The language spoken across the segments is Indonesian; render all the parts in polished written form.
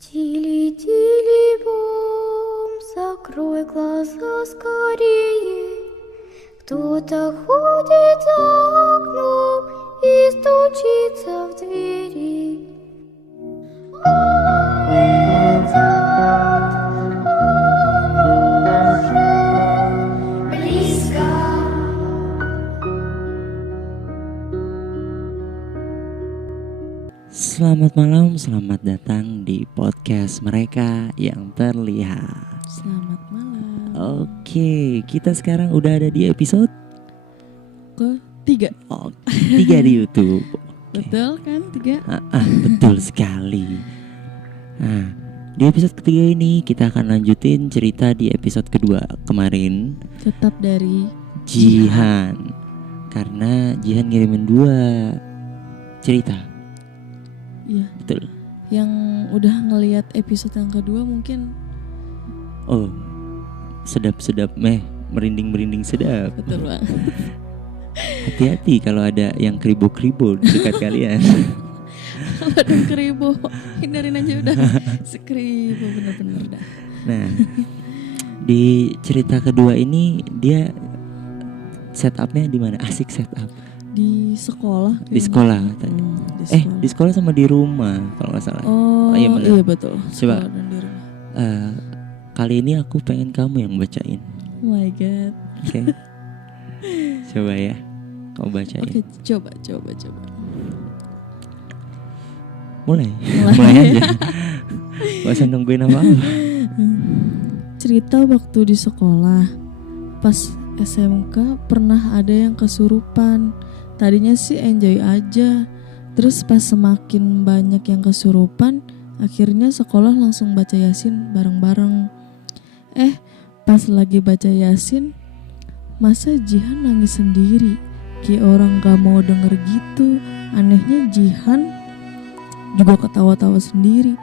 Тили-тили бом, закрой глаза скорее. Кто-то ходит за окном и стучится в двери. Он идет, он уже близко. Selamat malam, selamat datang di podcast mereka yang terlihat. Selamat malam. Oke, kita sekarang udah ada di episode Ke-3. 3 di YouTube. Oke. Betul kan 3? Betul sekali. Nah, di episode ketiga ini kita akan lanjutin cerita di episode kedua kemarin. Tetap dari Jihan. Karena Jihan ngirimin 2 cerita. Iya. Betul. Yang udah ngelihat episode yang kedua mungkin. Oh, sedap-sedap merinding-merinding sedap. Betul banget. Hati-hati kalau ada yang kribo-kribo di dekat kalian. Ada keribu, hindarin aja udah. Sekeribu bener-bener dah. Nah, di cerita kedua ini dia setupnya di mana? Asik setup. Di sekolah. Di sekolah tadi. Di sekolah sama di rumah kalau nggak salah. Oh iya, bener. iya betul. Coba. Sekolah dan di rumah. Kali ini aku pengen kamu yang bacain. Oh my god. Oke. Coba ya, kamu bacain. Oke, coba. Mulai aja. Gak usah nungguin apa-apa. Cerita waktu di sekolah. Pas SMK pernah ada yang kesurupan. Tadinya sih enjoy aja. Terus pas semakin banyak yang kesurupan, akhirnya sekolah langsung baca Yasin bareng-bareng. Pas lagi baca Yasin, masa Jihan nangis sendiri, kayak orang gak mau denger gitu. Anehnya Jihan juga ketawa-tawa sendiri,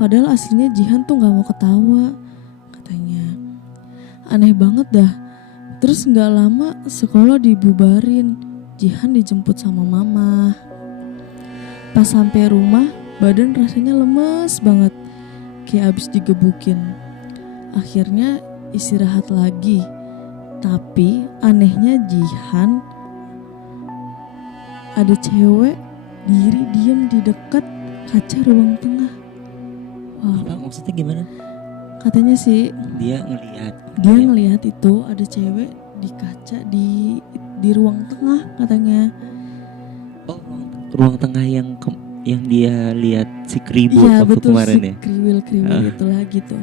padahal aslinya Jihan tuh gak mau ketawa, katanya. Aneh banget dah. Terus gak lama sekolah dibubarin, Jihan dijemput sama mama. Pas sampai rumah, badan rasanya lemes banget, kayak abis digebukin. Akhirnya istirahat lagi. Tapi anehnya Jihan, ada cewek diri diem di dekat kaca ruang tengah. Wah, Apa maksudnya gimana? katanya sih Dia ngelihat. dia ngelihat itu ada cewek di kaca di ruang tengah katanya. Oh, ruang tengah yang dia lihat si kribo Iya waktu betul, kemarin si ya. kriwil itu lagi tuh.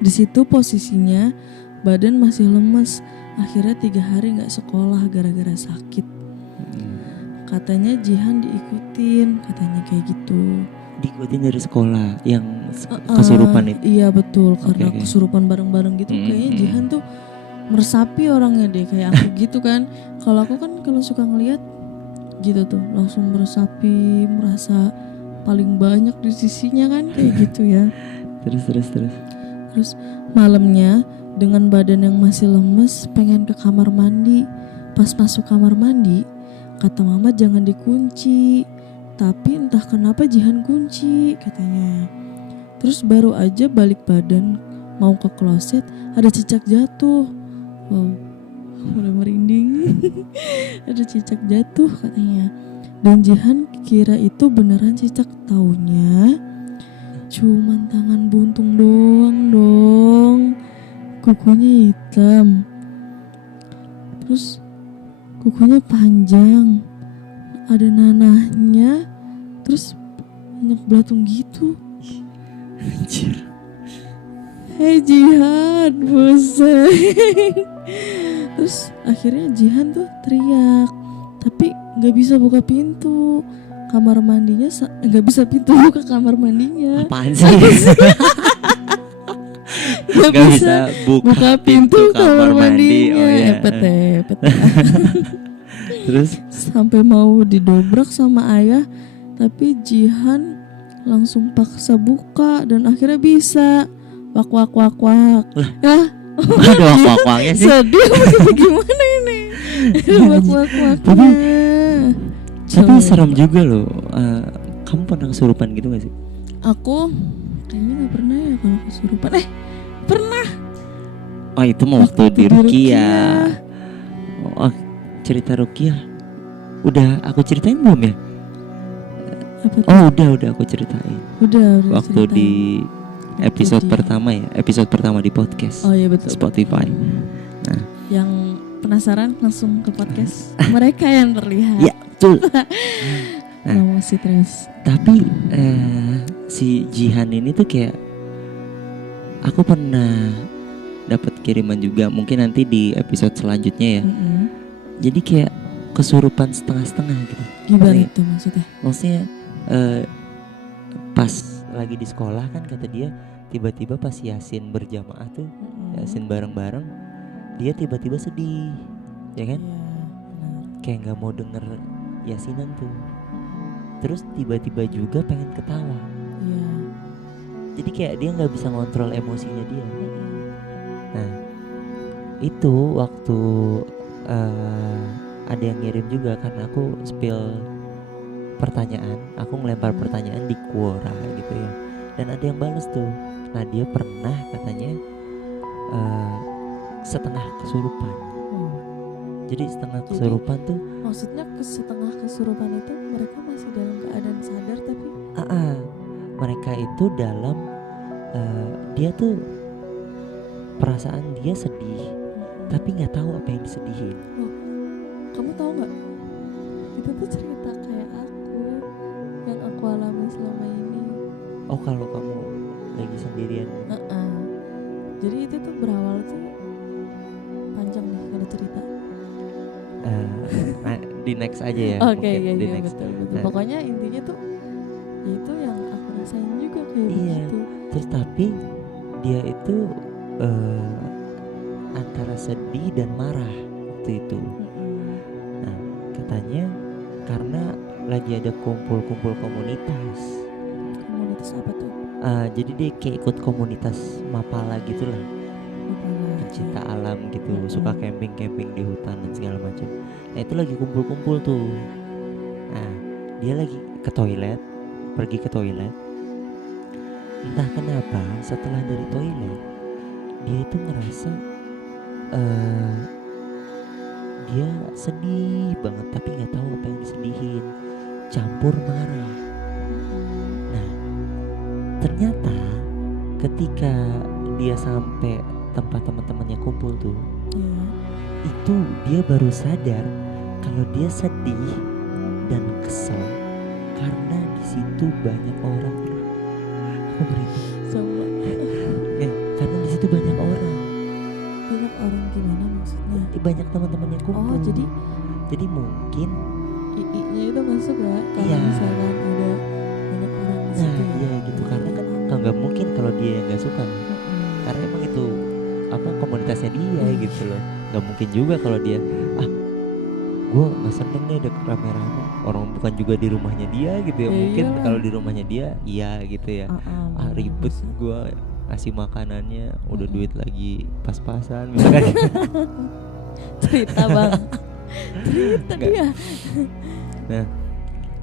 Di situ posisinya badan masih lemes. Akhirnya 3 hari nggak sekolah gara-gara sakit. Katanya Jihan diikutin, katanya kayak gitu. Diikutin dari sekolah yang kesurupan itu. Iya betul, karena Oke. kesurupan bareng-bareng gitu. Kayaknya Jihan tuh meresapi orangnya deh, kayak aku gitu kan. Kalau aku kan kalau suka ngelihat gitu tuh langsung meresapi, merasa paling banyak di sisinya kan kayak gitu ya. Terus. Malamnya dengan badan yang masih lemes pengen ke kamar mandi. Pas masuk kamar mandi, kata mama jangan dikunci. Tapi entah kenapa Jihan kunci katanya. Terus baru aja balik badan mau ke kloset, ada cicak jatuh. Wow, mulai merinding. Ada cicak jatuh katanya. Dan Jihan kira itu beneran cicak, taunya cuman tangan buntung doang dong. Kukunya hitam. Terus kukunya panjang, ada nanahnya, terus banyak belatung gitu. Anjir. Hei Jihan, buset. Terus akhirnya Jihan tuh teriak, tapi gak bisa buka pintu kamar mandinya, gak bisa pintu buka kamar mandinya. Apaan sih? Gak bisa buka pintu kamar mandinya. Oh iya. Epet. Terus Sampai mau didobrak sama ayah, tapi Jihan langsung paksa buka dan akhirnya bisa. Wak. Ya, ada wak-waknya sih. sedih apa gimana ini? Wak-waknya. Tapi serem juga loh. Kamu pernah kesurupan gitu gak sih? Aku Kayaknya nggak pernah ya kalau kesurupan. Pernah. Oh itu mah waktu di Waktu di Rukiah. Oh cerita Rukiah udah aku ceritain belum ya? Apa tuh? Oh udah aku ceritain. Udah Waktu ceritain. di episode Jadi- pertama ya, episode pertama di podcast Oh iya betul. Spotify. Yang penasaran langsung ke podcast mereka yang terlihat. Ya betul. Nah. Promosi terus. Tapi si Jihan ini tuh kayak aku pernah dapat kiriman juga, mungkin nanti di episode selanjutnya ya. Mm-mm. Jadi kayak kesurupan setengah-setengah gitu. Gimana Nih. itu maksudnya? Maksudnya pas lagi di sekolah kan kata dia tiba-tiba pas Yasin berjamaah tuh, Mm-mm. Yasin bareng-bareng, dia tiba-tiba sedih, ya kan? Iya, benar. Kayak nggak mau denger Yasinan tuh. Terus tiba-tiba juga pengen ketawa. Iya. Jadi kayak dia nggak bisa ngontrol emosinya dia. Mm-mm. Nah itu waktu ada yang ngirim juga karena aku spill pertanyaan, aku ngelempar pertanyaan di Quora gitu ya, dan ada yang balas tuh. Nah dia pernah katanya setengah kesurupan. Oh. Jadi setengah Jadi- kesurupan tuh Maksudnya setengah kesurupan itu mereka masih dalam keadaan sadar tapi mereka itu dalam dia tuh perasaan dia sedih tapi nggak tahu apa yang disedihin. kamu tahu nggak? Itu tuh cerita kayak aku yang aku alami selama ini. Oh kalau kamu lagi sendirian. Jadi itu tuh berawal tuh panjang nih kalau cerita. Nah, di next aja ya. Oke, mungkin di iya next. betul. Nah. Pokoknya intinya tuh ya itu yang aku rasain juga kayak Iya. begitu. Terus tapi dia itu antara sedih dan marah waktu itu. Mm-mm. Nah katanya karena lagi ada kumpul-kumpul komunitas. Komunitas apa tuh? Jadi dia kayak ikut komunitas Mapala gitu lah, Apa pencinta alam gitu, Mm-mm. suka camping-camping di hutan dan segala macam. Nah itu lagi kumpul-kumpul tuh. Nah dia lagi ke toilet, pergi ke toilet. Entah kenapa setelah dari toilet dia itu ngerasa dia sedih banget tapi nggak tahu apa yang disedihin, campur marah. Nah ternyata ketika dia sampai tempat teman-temannya kumpul tuh, Iya. itu dia baru sadar kalau dia sedih dan kesel karena di situ banyak orang. Aku merinding. Sama Karena di situ banyak orang, banyak orang gimana maksudnya? banyak teman-temannya kumpul. Oh jadi mungkin II-nya itu masuk ya kalau Iya. misalkan ada banyak orang di nah situ. iya gitu, karena kan nggak mungkin kalau dia yang nggak suka, karena emang itu apa komunitasnya dia gitu loh. Nggak mungkin juga kalau dia gue nggak seneng nih ada rame-rame, orang bukan juga di rumahnya dia gitu ya. Ya Mungkin iyalah. kalau di rumahnya dia iya gitu ya. Ribet gue ngasih makanannya, udah duit lagi pas-pasan misalkan. Cerita bang. Cerita Nggak. dia. Nah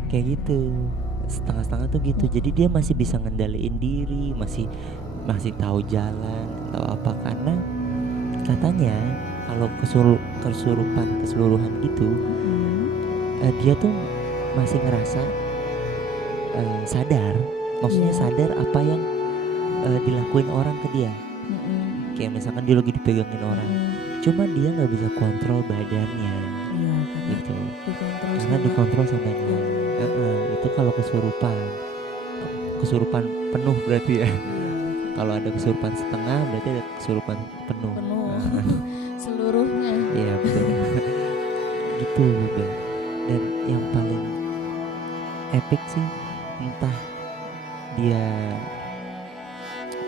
kayak gitu, setengah-setengah tuh gitu. Jadi dia masih bisa ngendaliin diri, masih tahu jalan, tahu apa, karena katanya kalau kesurupan keseluruhan gitu, dia tuh masih ngerasa sadar, maksudnya Iya. sadar apa yang dilakuin orang ke dia. Kayak misalkan dia lagi dipegangin orang, cuma dia nggak bisa kontrol badannya Iya karena gitu, dikontrol karena sama dikontrol sama dia. Itu kalau kesurupan penuh berarti ya. Kalau ada kesurupan setengah berarti ada kesurupan penuh. penuh Nah, seluruhnya. iya betul. Gitu Bel. Dan yang paling epic sih, entah dia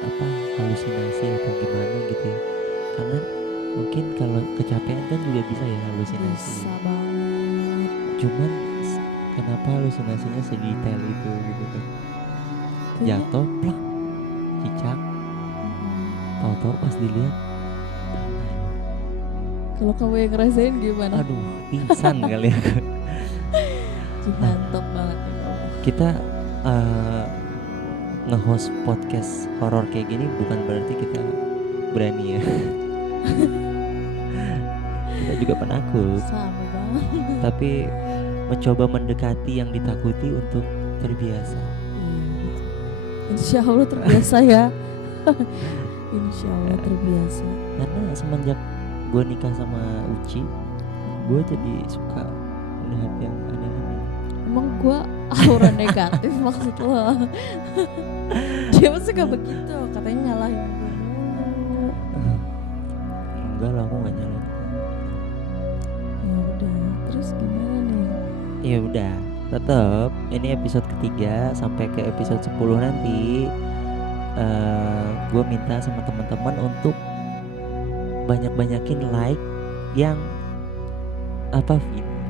apa halusinasi atau gimana gitu ya. Karena mungkin kalau kecapean kan juga bisa ya halusinasi. Bisa banget. Cuman kenapa halusinasinya sedetail itu gitu kan? Kayaknya- Jatuh, plak, cicak, tahu-tahu pas dilihat, Kalau kamu yang ngerasain gimana? aduh pingsan kali ya. Mantap banget ya Allah. Kita nge-host podcast horor kayak gini bukan berarti kita berani ya. Kita juga penakut, Sama banget. tapi mencoba mendekati yang ditakuti untuk terbiasa. Insya Allah terbiasa ya. Insya Allah terbiasa. Karena semenjak gue nikah sama Uci, gue jadi suka melihat yang aneh-aneh. Emang gue aura negatif maksud lo? Dia pasti gak begitu, katanya nyalahin gue mulu. Enggak lah, aku gak nyalain. Ya udah, terus gimana nih? Ya udah, tetap ini episode ketiga sampai ke episode 10 nanti. Gue minta sama teman-teman untuk banyak-banyakin like yang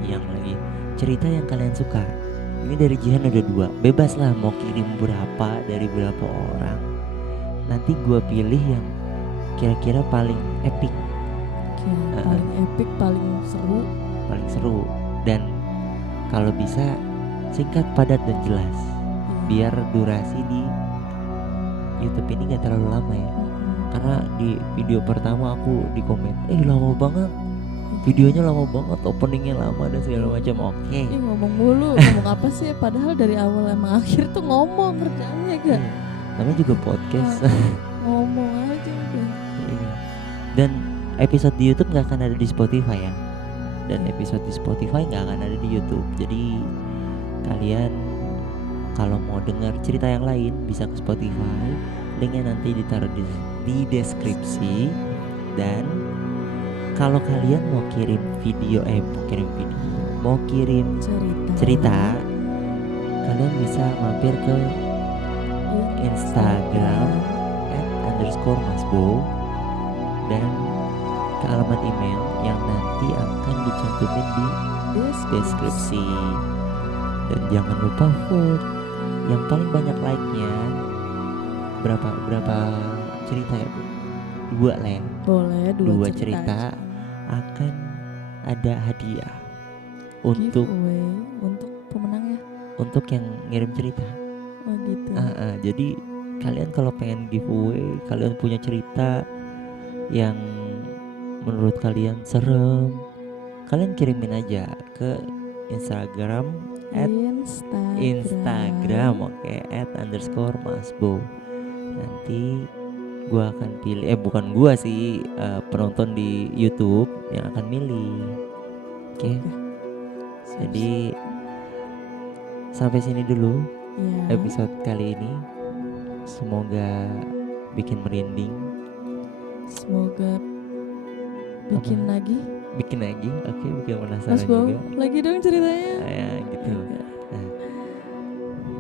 yang lagi cerita yang kalian suka. Ini dari Jihan udah 2, bebas lah mau kirim berapa dari berapa orang. Nanti gue pilih yang kira-kira paling epic, Ya, paling epic, paling seru. dan kalau bisa singkat, padat dan jelas, biar durasi di YouTube ini gak terlalu lama ya. Karena di video pertama aku di komen, lama banget, videonya lama banget, openingnya lama dan segala macam. Oke. Ih, ngomong mulu, ngomong apa sih? Padahal dari awal emang akhir tuh ngomong kerjaannya gak? Namanya juga podcast. Ngomong aja udah. Dan episode di YouTube nggak akan ada di Spotify ya. Dan episode di Spotify nggak akan ada di YouTube. Jadi kalian kalau mau dengar cerita yang lain bisa ke Spotify. Linknya nanti ditaruh di deskripsi. Dan kalau kalian mau kirim video, mau kirim cerita, kalian bisa mampir ke Instagram @_masbo dan ke alamat email yang nanti akan dicantumin di deskripsi. Dan jangan lupa vote yang paling banyak like-nya. Berapa cerita ya, Bu? 2 lah ya. Boleh 2 cerita akan ada hadiah untuk giveaway untuk pemenangnya. untuk yang ngirim cerita. Oh gitu. Jadi kalian kalau pengen giveaway, kalian punya cerita yang menurut kalian serem, kalian kirimin aja ke Instagram oke, @_masbo. Nanti gua akan pilih, bukan gua sih, penonton di YouTube yang akan milih. Oke. Jadi sampai sini dulu Ya. episode kali ini. Semoga bikin merinding. Semoga bikin lagi. Oke, bikin penasaran Mas Bo, juga. lagi dong ceritanya. Ya gitu. Nah,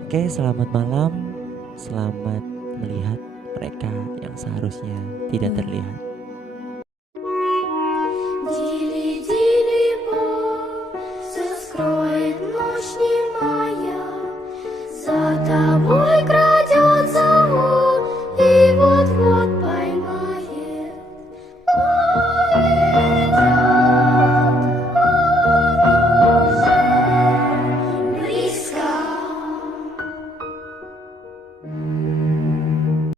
oke, selamat malam. Selamat melihat mereka yang seharusnya tidak terlihat.